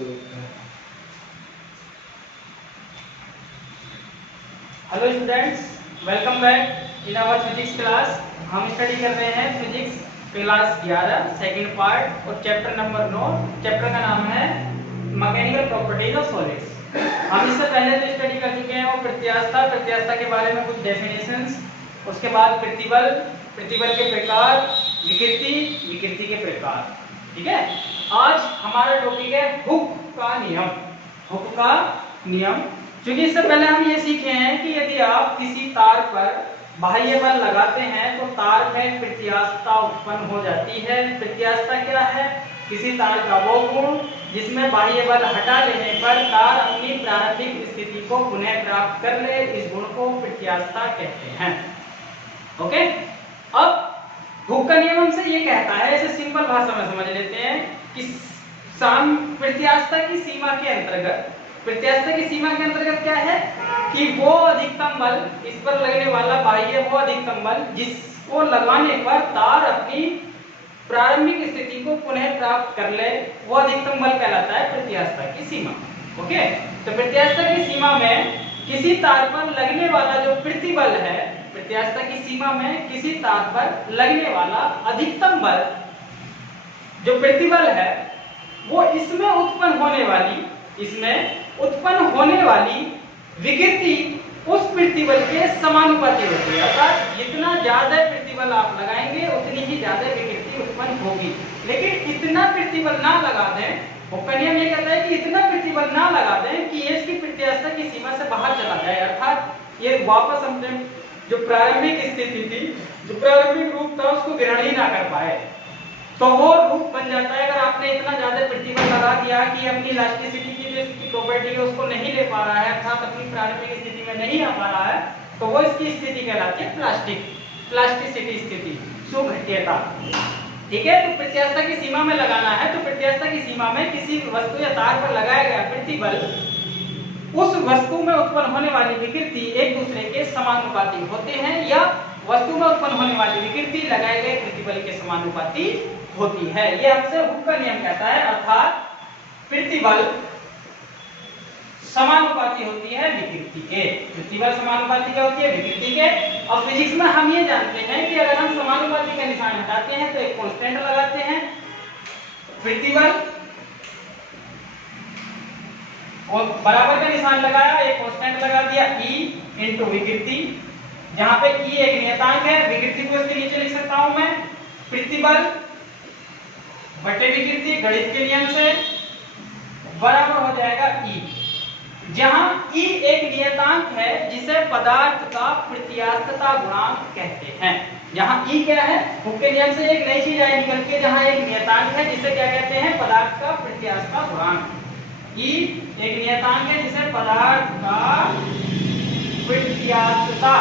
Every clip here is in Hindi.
Hello students, welcome back in our physics class. हम स्टडी कर रहे हैं फिजिक्स क्लास 11 सेकंड पार्ट और चैप्टर नंबर 9। चैप्टर का नाम है मैकेनिकल प्रॉपर्टीज ऑफ सॉलिड्स। हम इससे पहले जो स्टडी कर चुके हैं वो प्रत्यास्थता के बारे में कुछ डेफिनेशंस, उसके बाद प्रतिबल के प्रकार, विकृति के प्रकार। ठीक है, आज हमारा टॉपिक है हुक का नियम। क्योंकि इससे पहले हम ये सीखे हैं कि यदि आप किसी तार पर बाह्य बल लगाते हैं तो तार में प्रत्यास्थता उत्पन्न हो जाती है। प्रत्यास्थता क्या है? किसी तार का वो गुण जिसमें बाह्य बल हटा देने पर तार अपनी प्रारंभिक स्थिति को पुनः प्राप्त कर ले, इस गुण को प्रत्यास्थता कहते हैं। ओके, अब हुक का नियम हमसे ये कहता है, इसे सिंपल भाषा में समझ लेते हैं कि प्रत्यास्थता की सीमा के अंतर्गत क्या है कि वो अधिकतम बल, इस पर लगने वाला बाह्य वो अधिकतम बल जिसको लगाने पर तार अपनी प्रारंभिक स्थिति को पुनः प्राप्त कर ले, वो अधिकतम बल कहलाता है प्रत्यास्थता की सीमा। ओके, तो प्रत्यास्थता की सीमा में किसी तार पर लगने वाला जो प्रतिबल है, प्रत्यास्थता की सीमा में किसी तार पर लगने वाला अधिकतम बल जो प्रतिबल है वो इसमें उत्पन्न होने वाली विकृति उस प्रतिबल के समानुपाती होती है। अर्थात जितना ज्यादा प्रतिबल आप लगाएंगे उतनी ही ज्यादा विकृति उत्पन्न होगी। लेकिन इतना प्रतिबल ना लगा दें, हुक का नियम ये कहता है कि इतना प्रतिबल ना लगा दें कि ये इसकी प्रत्यास्थता की सीमा से बाहर चला जाए, अर्थात ये वापस अपने जो प्रारंभिक स्थिति थी, जो प्रारंभिक रूप था उसको ग्रहण ही ना कर पाए, तो वो रूप बन जाता है। अगर आपने इतना ज्यादा प्रतिबल लगा दिया कि अपनी इलास्टिसिटी की जो इसकी प्रॉपर्टी है उसको नहीं ले पा रहा है, अर्थात अपनी प्रारंभिक स्थिति में नहीं आ पा रहा है, तो वो इसकी स्थिति कहलाती है प्लास्टिसिटी स्थिति, सुघट्यता। ठीक है, तो प्रत्यास्थता की सीमा में लगाना है, तो प्रत्यास्थता की सीमा में किसी वस्तु या तार पर लगाया गया प्रतिबल उस वस्तु में उत्पन्न होने वाली विकृति एक दूसरे के समानुपाती होते हैं, या वस्तु में उत्पन्न होने वाली विकृति लगाए गए प्रतिबल के समानुपाती होती है। ये हमसे हुक का नियम कहता है, अर्थात प्रतिबल समानुपाती होती है विकृति के। प्रतिबल समानुपाती क्या होती है? विकृति के। और फिजिक्स में हम ये जानते हैं कि अगर हम समानुपाती का निशान हटाते हैं तो एक कांस्टेंट लगाते हैं, प्रतिबल और बराबर का निशान लगाया, एक कांस्टेंट लगा दिया E इंटू विकृति, जहां पे E एक नियतांक है, विकृति को इसके नीचे लिख सकता हूं मैं, प्रतिबल बटे विकृति गणित के नियम से बराबर हो जाएगा E, जहां E एक नियतांक है जिसे पदार्थ का प्रत्यास्थता गुणांक कहते हैं। जहां E क्या है? हुक के नियम से एक नई चीज आई निकल के, जहां एक नियतांक है जिसे क्या कहते हैं? पदार्थ का प्रत्यास्थता गुणांक। E एक नियतांक है जिसे पदार्थ का प्रत्यास्थता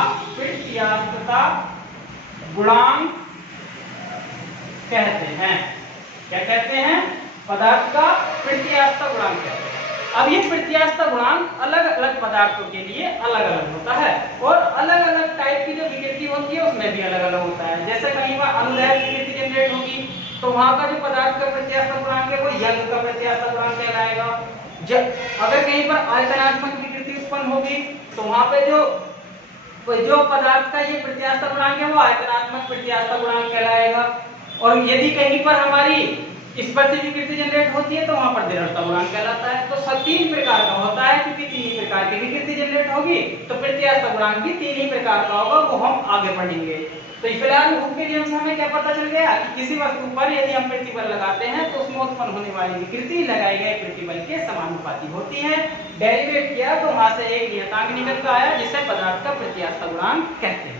गुणांक कहते हैं। क्या कहते हैं? पदार्थ का प्रत्यास्थता गुणांक कहते हैं। अब ये प्रत्यास्थता गुणांक अलग अलग पदार्थों के लिए अलग अलग होता है, और अलग अलग टाइप की जो विकृति होती है उसमें भी अलग अलग होता है। जैसे कहीं पर अनुदैर्घ्य विकृति जनरेट होगी तो वहां का जो पदार्थ का प्रत्यास्थता गुणांक है वो यंग का प्रत्यास्थता गुणांक कहलाएगा। अगर कहीं पर आयतनात्मक विकृति उत्पन्न होगी तो वहां पे जो पदार्थ का ये प्रत्यास्थता गुणांक है वो आयतनात्मक प्रत्यास्थता गुणांक कहलाएगा। और यदि कहीं पर हमारी स्पर्शी विकृति जनरेट होती है तो वहां पर दृढ़ता गुणांक कहलाता है। तो सब तीन प्रकार का होता है, क्योंकि तीन ही प्रकार की विकृति जनरेट होगी तो प्रत्यास्थता गुणांक भी तीन ही प्रकार का होगा, वो हम आगे पढ़ेंगे। तो फिलहाल हुक के नियम से हमें क्या पता चल गया कि किसी वस्तु पर यदि हम प्रतिबल लगाते हैं तो उसमें उत्पन्न होने वाली विकृति लगाए गए प्रतिबल के समानुपाती होती है। डेरिवेट किया तो वहां से एक नियतांक निकल कर आया जिसे पदार्थ का प्रत्यास्थता गुणांक कहते हैं।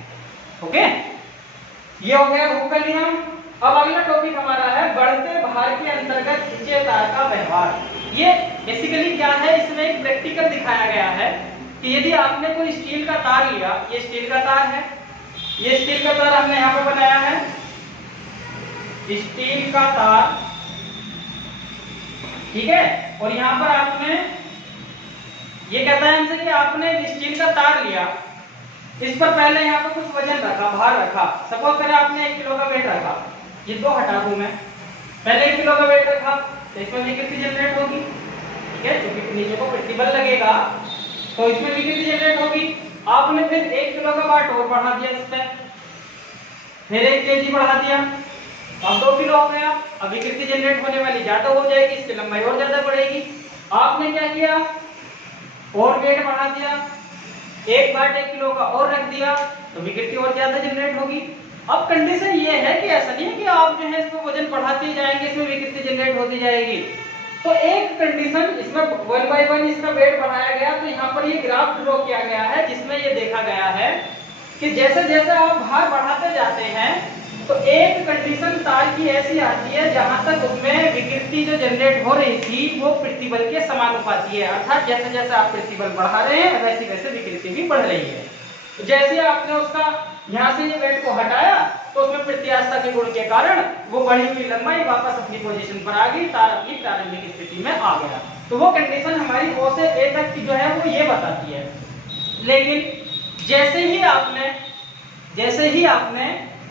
ओके, ये हो गया हुक का नियम। अब अगला टॉपिक हमारा है बढ़ते भार के अंतर्गत खींचे तार का व्यवहार। ये बेसिकली क्या है, इसमें एक प्रैक्टिकल दिखाया गया है कि यदि आपने कोई स्टील का तार लिया, ये स्टील का तार है, ये स्टील का तार हमने यहाँ पे बनाया है, स्टील का तार, ठीक है। और यहाँ पर आपने ये कहता है हमसे कि आपने स्टील का तार लिया, इस पर पहले यहाँ पर कुछ वजन रखा, भार रखा, सपोज करें आपने 1 किलो का वेट रखा, जिसको हटा दूं मैं, पहले 1 किलो का वेट रखा तो इसमें विकृति जनरेट होगी, नीचे को प्रतिबल लगेगा तो इसमें विकृति जनरेट होगी। आपने फिर 1 किलो का वाट और बढ़ा दिया इस पे, फिर 1 केजी बढ़ा दिया, अब 2 किलो हो गया। अब विकृति जनरेट होने वाली ज्यादा हो जाएगी, इसकी लंबाई और ज्यादा बढ़ेगी। आपने क्या किया, और वेट बढ़ा दिया, 1 वाट 1 किलो का और रख दिया तो विकृति और ज्यादा जनरेट होगी। अब कंडीशन ये है कि ऐसा नहीं है कि आप जो है इसको वजन बढ़ाते जाएंगे इसमें विकृति जनरेट होती जाएगी। तो एक कंडीशन इसमें 1 by 1 इसका वेट बढ़ाया गया, तो यहाँ पर ये ग्राफ ड्रॉ किया गया है जिसमें ये देखा गया है कि जैसे जैसे आप भार बढ़ाते जाते हैं तो एक कंडीशन तार की ऐसी आती है जहां तक उसमें विकृति जो जनरेट हो रही थी वो प्रतिबल के समानुपाती है, अर्थात जैसे जैसे आप प्रतिबल बढ़ा रहे हैं वैसे वैसे विकृति भी बढ़ रही है। तो जैसे आपने उसका यहाँ से ये वेट को हटाया तो उसमें प्रत्यास्थता के गुण के कारण वो बढ़ी हुई लंबाई वापस अपनी पोजीशन पर आ गई, तार अपनी प्रारंभिक स्थिति में आ गया। तो वो कंडीशन हमारी O से A तक की जो है वो ये बताती है। लेकिन जैसे ही आपने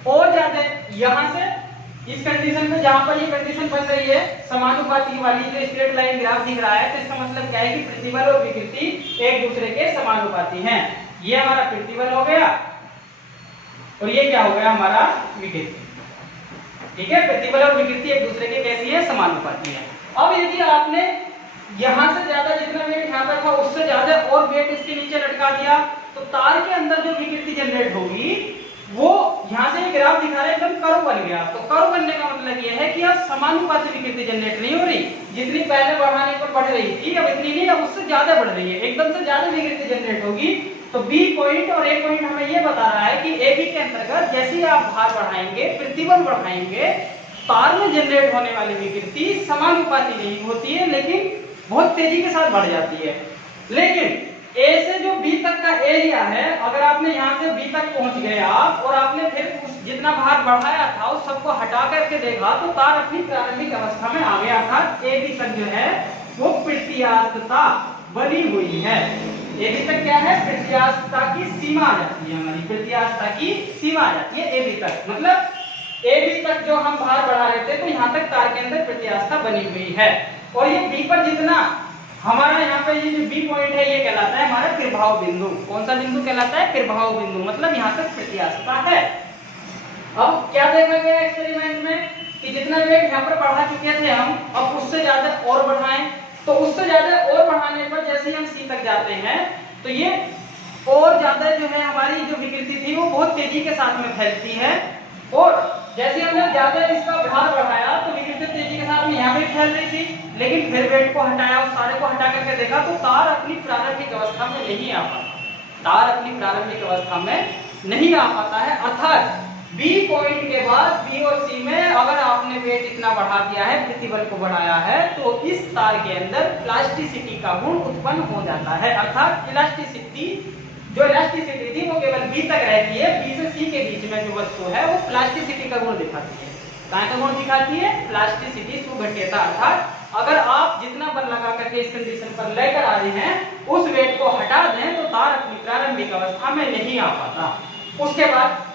और ज्यादा यहाँ से इस कंडीशन में जहां पर ये कंडीशन बन रही है समानुपाती वाली जो स्ट्रेट लाइन ग्राफ दिख रहा है, तो इसका मतलब क्या है कि प्रतिबल और विकृति एक दूसरे के समानुपाती हैं। ये हमारा प्रतिबल हो गया और ये क्या हो गया हमारा विकृति। ठीक है, प्रतिबल और विकृति एक दूसरे के कैसी है, समानुपाती है। अब यदि आपने यहां से ज्यादा जितना वेट यहाँ पर था उससे ज्यादा और वेट इसके नीचे लटका दिया तो तार के अंदर जो विकृति जनरेट होगी वो यहाँ से ये ग्राफ दिखा रहा है एकदम कर्व बन गया। तो कर्व बनने का मतलब ये है कि अब समानुपाती विकृति जनरेट नहीं हो रही, जितनी पहले बढ़ाने पर बढ़ रही थी अब इतनी नहीं, अब उससे ज्यादा बढ़ रही है, एकदम से ज्यादा विकृति जनरेट होगी। तो बी पॉइंट और ए पॉइंट हमें ये बता रहा है कि ए बी के अंतर्गत जैसे ही आप भार बढ़ाएंगे प्रतिबल बढ़ाएंगे तार में जनरेट होने वाली विकृति समानुपाती नहीं होती है लेकिन बहुत तेजी के साथ बढ़ जाती है। लेकिन ए से जो बी तक का एरिया है, अगर आपने यहाँ से बी तक पहुंच गए आप और आपने फिर उस जितना भार बढ़ाया था उस सबको हटा करके देखा तो तार अपनी प्रारंभिक अवस्था में आ गया था। ए बी तक जो है वो प्रत्यास्थता बनी हुई है। ए बी तक क्या है, प्रत्यास्थता की सीमा आ जाती है, हमारी प्रत्यास्थता की सीमा आ जाती है ए बी तक। मतलब ए बी तक जो हम भार बढ़ा रहे थे तो यहाँ तक तार के अंदर प्रत्यास्थता बनी हुई है। और ये बी पर जितना हमारा यहाँ पे ये जो बी पॉइंट है ये कहलाता है हमारा प्रभाव बिंदु। कौन सा बिंदु कहलाता है, प्रभाव बिंदु, मतलब यहाँ तक प्रत्यास्थता है। अब क्या देखा गया एक्सपेरिमेंट में कि जितना वेट यहाँ पर बढ़ा चुके थे हम, अब उससे ज्यादा और बढ़ाएं, तो उससे ज्यादा और बढ़ाने पर जैसे ही हम सी तक जाते हैं तो ये और ज्यादा जो है हमारी जो विकृति थी वो बहुत तेजी के साथ में फैलती है। और जैसे हमने ज्यादा इसका भार बढ़ाया तो विकृति तेजी के साथ में यहाँ पे फैल रही थी, लेकिन फिर वेट को हटाया उस सारे को हटा करके देखा तो तार अपनी प्रारंभिक अवस्था में नहीं आ पाता, तार अपनी प्रारंभिक अवस्था में नहीं आ पाता है। अर्थात बी पॉइंट के बाद बी और सी में अगर आपने वेट इतना बढ़ा दिया है, प्रतिबल को बढ़ाया है, तो इस तार के अंदर प्लास्टिसिटी का गुण उत्पन्न हो जाता है। अर्थात इलास्टिसिटी जो इलास्टिसिटी थी वो केवल बी तक रहती है, बी से सी के बीच में जो वस्तु है वो प्लास्टिसिटी का गुण दिखाती है। कहाँ का गुण दिखाती है, प्लास्टिसिटी, सुघट्यता। अर्थात अगर आप जितना बल लगा करके इस कंडीशन पर लेकर आ रहे हैं उस वेट को हटा दें तो तार अपनी प्रारंभिक अवस्था में नहीं आ पाता। उसके बाद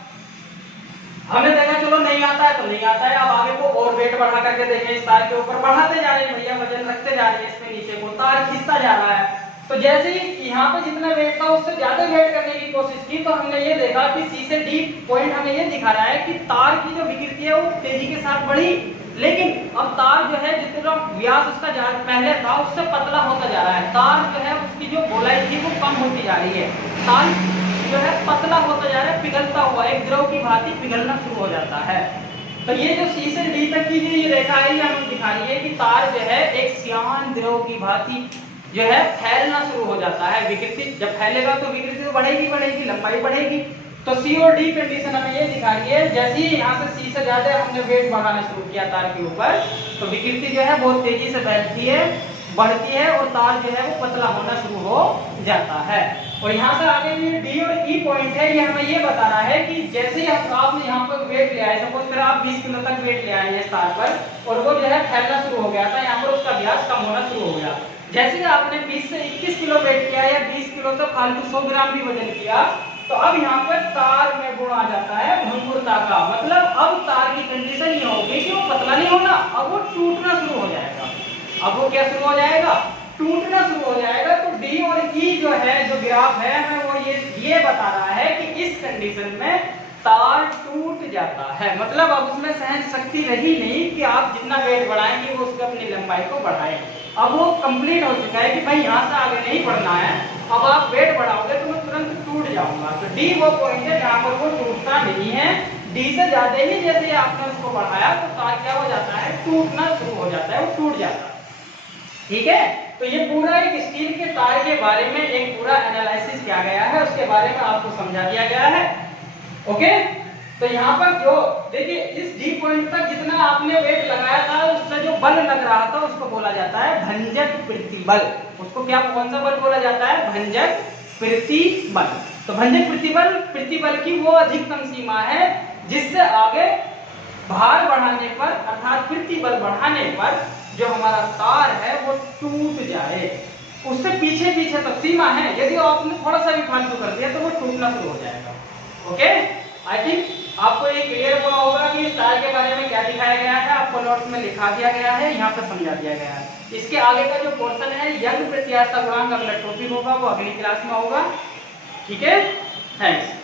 हमने देखा चलो नहीं आता है तो नहीं आता है, अब आगे को और वेट बढ़ा करके देखें, इस तार के ऊपर बढ़ाते जा रहे हैं भैया, वजन रखते जा रहे हैं इसमें, नीचे को तार खींचता जा रहा है। तो जैसे ही यहाँ पे जितना वेट था उससे ज्यादा वेट करने की कोशिश की तो हमने ये देखा कि सी से डी पॉइंट हमें ये दिखा रहा है कि तार की जो विकृति है वो तेजी के साथ बढ़ी, लेकिन अब तार जो है जितना व्यास उसका पहले था उससे पतला होता जा रहा है। तार जो है उसकी जो गोलाई थी वो कम होती जा रही है, तार जो है पतला होता जा रहा है, पिघलता हुआ एक द्रव की भांति पिघलना शुरू हो जाता है। तो ये जो सी से डी तक की जो ये रेखा है ये हमें दिखा रही है कि तार जो है एक श्यान द्रव की भांति जो है फैलना शुरू हो जाता है। विकृति जब फैलेगा तो विकृति तो बढ़ेगी बढ़ेगी, लंबाई बढ़ेगी। तो सी और डी कंडीशन हमें ये दिखा रही है, जैसे ही यहाँ से सी से ज्यादा हमने वेट बढ़ाना शुरू किया तार के ऊपर तो विकृति जो है बहुत तेजी से फैलती है, बढ़ती है और तार जो है वो पतला होना शुरू हो जाता है। और यहाँ से आगे ये डी और ई पॉइंट है, ये हमें ये बता रहा है कि जैसे ही आपने यहाँ पर वेट लिया है, सपोज फिर आप 20 किलो तक वेट ले आए हैं इस तार पर और वो जो है फैलना शुरू हो गया था, यहाँ पर उसका व्यास कम होना शुरू हो गया। जैसे ही आपने 20 से 21 किलो वेट किया या 20 किलो से फालतू 100 ग्राम भी वजन किया तो अब यहाँ पर तार में गुण आ जाता है भंगुरता का। मतलब अब तार की कंडीशन ये होगी कि वो पतला नहीं होना, अब वो टूटना शुरू हो जाएगा। अब वो क्या शुरू हो जाएगा, टूटना शुरू हो जाएगा। तो डी और ई जो है, जो ग्राफ है, हमें वो ये बता रहा है कि इस कंडीशन में तार टूट जाता है। मतलब अब उसमें सहन शक्ति रही नहीं कि आप जितना वेट बढ़ाएंगे वो उसको अपनी लंबाई को बढ़ाए। अब वो कंप्लीट हो चुका है कि भाई यहाँ से आगे नहीं बढ़ना है, अब आप वेट बढ़ाओगे तो मैं तुरंत टूट जाऊंगा। तो डी वो पॉइंट है जहाँ पर वो टूटता नहीं है। डी से ज्यादा ही जैसे आपने उसको बढ़ाया तो तार क्या हो जाता है, टूटना शुरू हो जाता है, वो टूट जाता है। ठीक है, तो ये पूरा एक स्टील के तार के बारे में एक पूरा एनालिसिस किया गया है, उसके बारे में आपको समझा दिया गया है। ओके, तो यहाँ पर जो देखिए इस डी पॉइंट तक जितना आपने वेट लगाया था उससे जो बल लग रहा था उसको बोला जाता है भंजक प्रतिबल। उसको क्या, कौन सा बल बोला जाता है, भंजक प्रतिबल। तो भंजक प्रतिबल की वो अधिकतम सीमा है जिससे आगे भार बढ़ाने पर अर्थात प्रतिबल बढ़ाने पर जो हमारा तार है वो टूट जाए। उससे पीछे तक सीमा है, यदि आपने थोड़ा सा भी फालतू कर दिया तो वो टूटना शुरू हो जाएगा। ओके, आई थिंक आपको ये क्लियर हुआ होगा कि तार के बारे में क्या दिखाया गया है, आपको नोट्स में लिखा दिया गया है, यहाँ पर समझा दिया गया है। इसके आगे का जो पोर्शन है यंग प्रत्यास्थता गुणांक अगला टॉपिक होगा, वो अगली क्लास में होगा। ठीक है, थैंक्स।